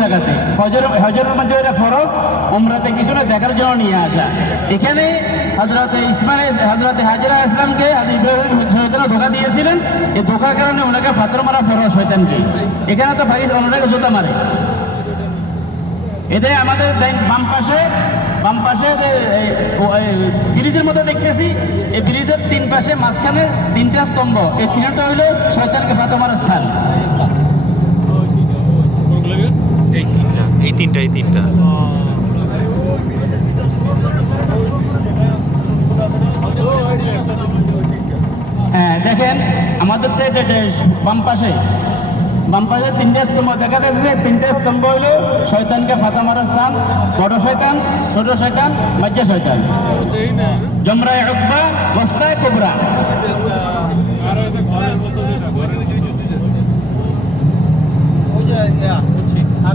জায়গাতে হজরের মধ্যে এটা ফরজ, উমরাতে কিছু না দেখার জন্য নিয়ে আসা। এখানে হযরতে হাজরা ইসলামকে ইব্রাহিম শয়তান ধোঁকা দিয়েছিলেন, এই ধোঁকার কারণে ওনাকে পাথর মারা ফরজ শয়তানকে। এখানে তো ফারিস ওনাকে জুতা মারে। এটাই আমাদের বাম পাশে ব্রিজের মধ্যে দেখতেছি, এই ব্রিজের তিন পাশে মাঝখানে তিনটা স্তম্ভ, এই তিনটা হইলো শয়তানকে পাথর মারার স্থান। এই তিনটা হ্যাঁ দেখেন আমাদের বাম পাশে তিনটা স্তম্ভ দেখা যাচ্ছে। তিনটা স্তম্ভ হইল শয়তানকে ফাতা মারার স্থান, বড় শয়তান, ছোট শয়তান, বাচ্চা শয়তান, জমরায়ে উকবা, ওয়াসতায়ে কুবরা।